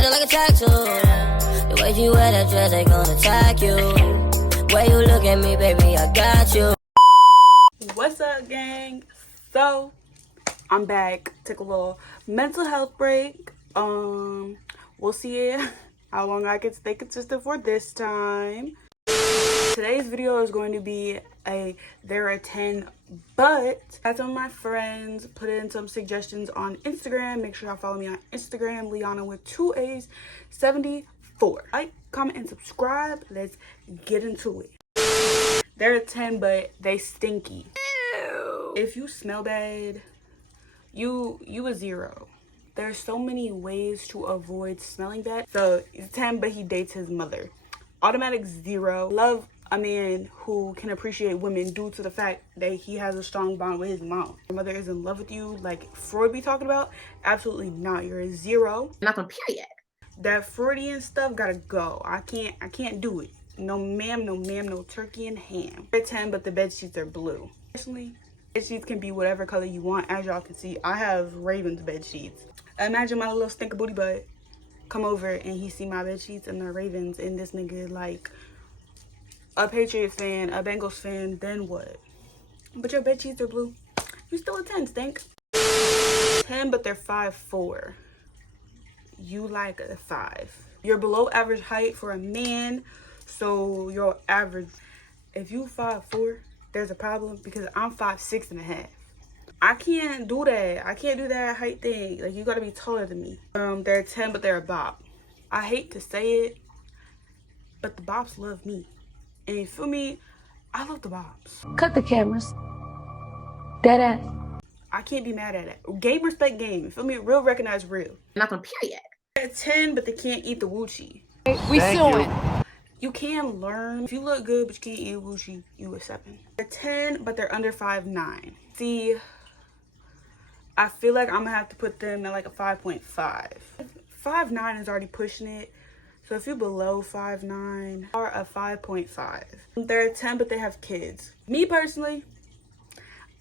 feeling like a tattoo. The way you wear that dress, they gonna attack you. Way you look at me, baby, I got you. What's up, gang? So I'm back. Took a little mental health break. We'll see how long I can stay consistent for this time. Today's video is going to be there are 10 but I had some of my friends put in some suggestions on Instagram. Make sure y'all follow me on Instagram, Liana with 2 A's 74. Like, comment, and subscribe. Let's get into it. There are 10 but they stinky. Ew. If you smell bad, you a 0. There's so many ways to avoid smelling bad. So he's 10 but he dates his mother. Automatic 0. Love a man who can appreciate women due to the fact that he has a strong bond with his mom. Your mother is in love with you like Freud be talking about? Absolutely not. You're a 0. Not gonna period. That Freudian stuff gotta go. I can't do it. No ma'am, no ma'am, no turkey and ham. They're 10 but the bed sheets are blue. Personally, bed sheets can be whatever color you want. As y'all can see, I have Ravens bed sheets. Imagine my little stink booty butt come over and he see my bed sheets and they're Ravens, and this nigga like a Patriots fan, a Bengals fan, then what? But your bed sheets are blue. You still a 10, stink. 10 but they're 5'4". You like a 5. You're below average height for a man, so you're average. If you 5'4", there's a problem because I'm 5'6.5". I can't do that. I can't do that height thing. Like, you gotta be taller than me. They're 10 but they're a bop. I hate to say it, but the bops love me. And you feel me? I love the bops. Cut the cameras. Dead ass. I can't be mad at it. Game respect game. You feel me? Real recognize real. Not gonna period. They're 10 but they can't eat the woochie. We suing. You can learn. If you look good but you can't eat a woochie, you a 7. They're 10 but they're under 5'9". See, I feel like I'm gonna have to put them at like a 5.5. 5'9" is already pushing it. So if you're below 5'9", or a 5.5. They're 10 but they have kids. Me personally,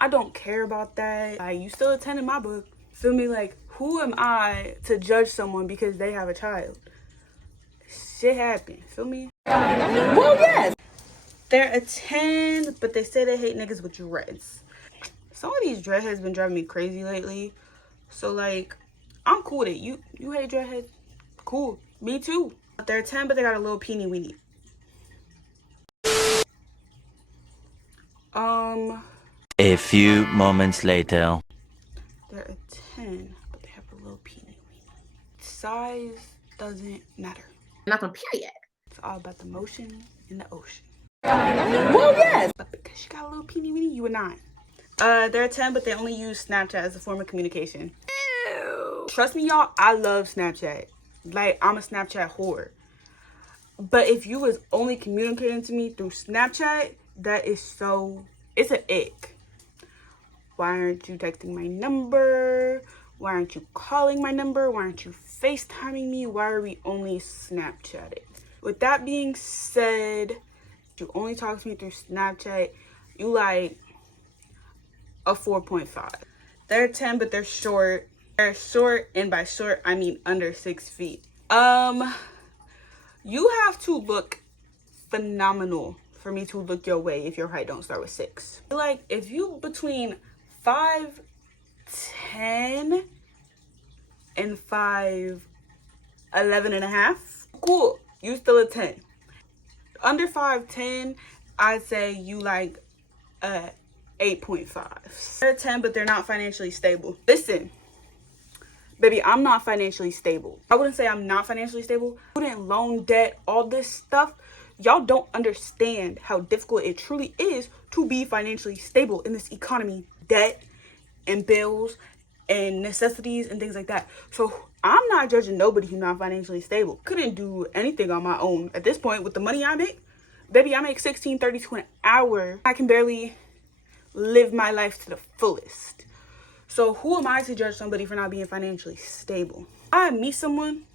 I don't care about that. Like, you still a 10 in my book. Feel me? Like, who am I to judge someone because they have a child? Shit happens. Feel me? Well, yes. They're a 10 but they say they hate niggas with dreads. Some of these dreadheads been driving me crazy lately. So like, I'm cool with it. You hate dreadheads? Cool. Me too. They're 10 but they got a little peenie weenie. A few moments later. They're a 10 but they have a little peenie weenie. Size doesn't matter. Not gonna period. It's all about the motion in the ocean. Well, yes. But because you got a little peenie weenie, you a 9. They're a 10 but they only use Snapchat as a form of communication. Ew. Trust me, y'all, I love Snapchat. Like, I'm a Snapchat whore. But if you was only communicating to me through Snapchat, that is so, it's an ick. Why aren't you texting my number? Why aren't you calling my number? Why aren't you FaceTiming me? Why are we only Snapchatting? With that being said, you only talk to me through Snapchat, you like a 4.5. They're 10 but they're short. They're short, and by short I mean under 6 feet. You have to look phenomenal for me to look your way if your height don't start with 6. Like, if you between 5'10" and 5'11.5", cool, you still a 10. Under 5'10", I'd say you like 8.5. They're 10 but they're not financially stable. Listen, baby, I'm not financially stable. I wouldn't say I'm not financially stable. Student loan debt, all this stuff. Y'all don't understand how difficult it truly is to be financially stable in this economy. Debt and bills and necessities and things like that. So I'm not judging nobody who's not financially stable. Couldn't do anything on my own at this point with the money I make. Baby, I make $16.32 an hour. I can barely live my life to the fullest. So who am I to judge somebody for not being financially stable? I meet someone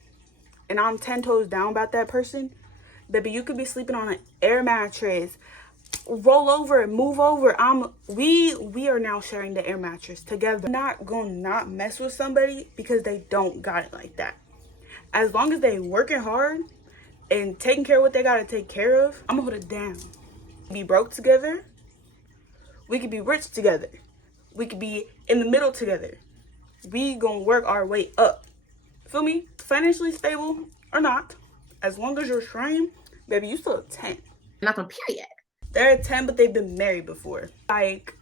and I'm 10 toes down about that person. Baby, you could be sleeping on an air mattress. Roll over and move over. We are now sharing the air mattress together. I'm not gonna not mess with somebody because they don't got it like that. As long as they working hard and taking care of what they gotta take care of, I'm gonna hold it down. Be broke together. We could be rich together. We could be in the middle together. We gonna work our way up. Feel me? Financially stable or not, as long as you're trying, baby, you still a 10. Not on period. They're a 10, but they've been married before. Like,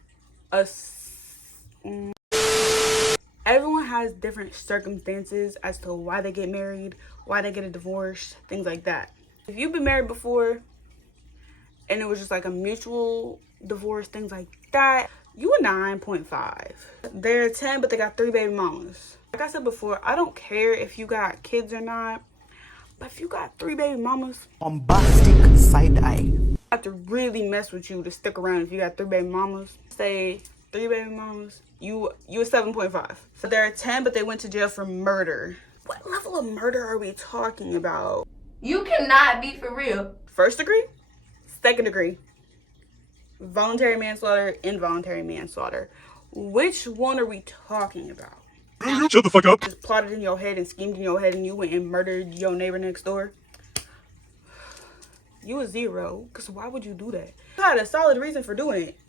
everyone has different circumstances as to why they get married, why they get a divorce, things like that. If you've been married before and it was just like a mutual divorce, things like that, you a 9.5. They're a 10, but they got 3 baby mamas. Like I said before, I don't care if you got kids or not, but if you got 3 baby mamas, bombastic side eye. I have to really mess with you to stick around if you got 3 baby mamas. Say 3 baby mamas, you a 7.5. So they're a 10, but they went to jail for murder. What level of murder are we talking about? You cannot be for real. First degree, second degree, voluntary manslaughter, involuntary manslaughter. Which one are we talking about? Shut the fuck up. Just plotted in your head and schemed in your head and you went and murdered your neighbor next door? You a 0, because why would you do that? You had a solid reason for doing it.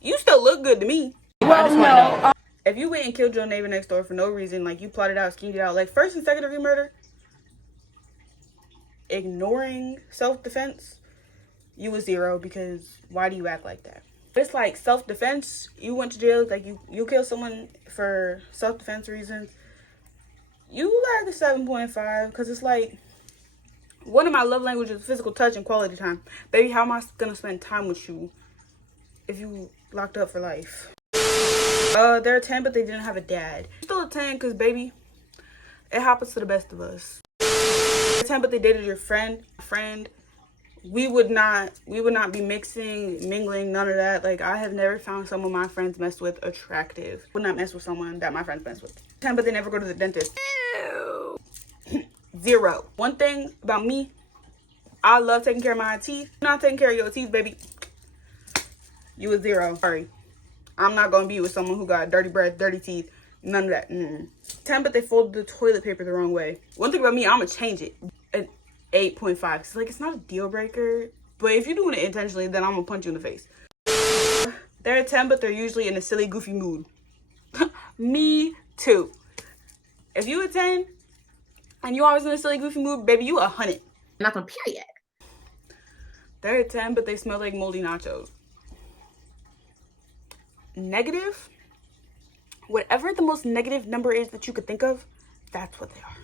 You still look good to me. Well, no. If you went and killed your neighbor next door for no reason, like you plotted out, schemed it out, like first and second degree murder, ignoring self-defense, you a 0, because why do you act like that? It's like self-defense, you went to jail, like you killed someone for self-defense reasons, you like a 7.5, because it's like, one of my love languages is physical touch and quality time. Baby, how am I gonna spend time with you if you locked up for life? They're a 10, but they didn't have a dad. Still a 10, because baby, it happens to the best of us. They're a 10, but they dated your friend. We would not be mingling, none of that. Like, I have never found someone my friends mess with attractive. Would not mess with someone that my friends mess with. 10, but they never go to the dentist. 0. One thing about me, I love taking care of my teeth. Not taking care of your teeth, baby, you a 0. Sorry, I'm not gonna be with someone who got dirty breath, dirty teeth, none of that. 10, but they folded the toilet paper the wrong way. One thing about me, I'm gonna change it. An 8.5. It's like, it's not a deal breaker, but if you're doing it intentionally, then I'm gonna punch you in the face. They're a 10, but they're usually in a silly, goofy mood. Me too. If you a 10 and you always in a silly, goofy mood, baby, you a 100. Not on period. They're a 10, but they smell like moldy nachos. Negative, whatever the most negative number is that you could think of, that's what they are.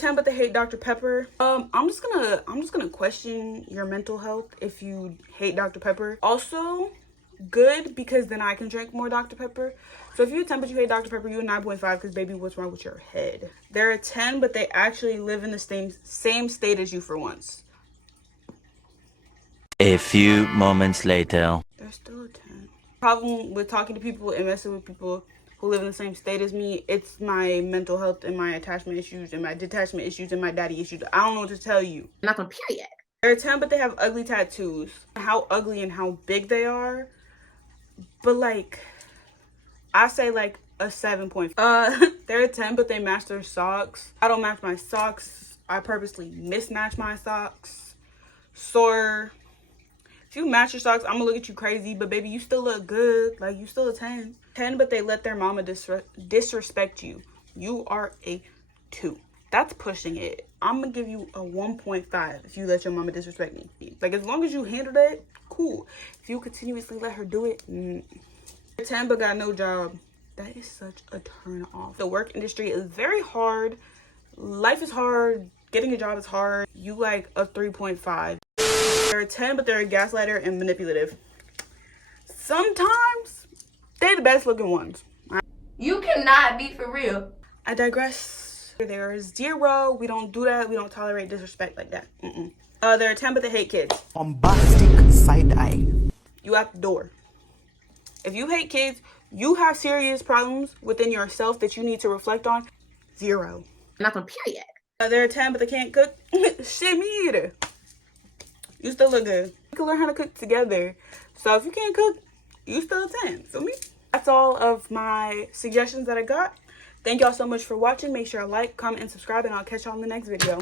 10, but they hate Dr. Pepper. I'm just gonna question your mental health if you hate Dr. Pepper. Also, good, because then I can drink more Dr. Pepper. So if you're a 10 but you hate Dr. Pepper, you're a 9.5, because baby, what's wrong with your head? They're a 10, but they actually live in the same state as you for once. A few moments later. They're still a 10. Problem with talking to people and messing with people who live in the same state as me, it's my mental health and my attachment issues and my detachment issues and my daddy issues. I don't know what to tell you. Not on period. They're a 10, but they have ugly tattoos. How ugly and how big they are. But like, I say like a 7.5. They're a 10, but they match their socks. I don't match my socks. I purposely mismatch my socks. So if you match your socks, I'm gonna look at you crazy, but baby, you still look good. Like, you still a 10. 10, but they let their mama disrespect you. You are a 2. That's pushing it. I'm gonna give you a 1.5 if you let your mama disrespect me. Like, as long as you handle that, cool. If you continuously let her do it, 10 but got no job. That is such a turn off. The work industry is very hard. Life is hard. Getting a job is hard. You like a 3.5. They're a 10, but they're a gaslighter and manipulative. Sometimes they're the best looking ones. You cannot be for real. I digress. They're a 0. We don't do that. We don't tolerate disrespect like that. They're a 10, but they hate kids. Bombastic side eye. You out the door. If you hate kids, you have serious problems within yourself that you need to reflect on. 0. Not on period. They're a 10, but they can't cook. Shit, me either. You still look good. You can learn how to cook together. So if you can't cook, you still a 10. Feel me? That's all of my suggestions that I got. Thank y'all so much for watching. Make sure to like, comment, and subscribe, and I'll catch y'all in the next video.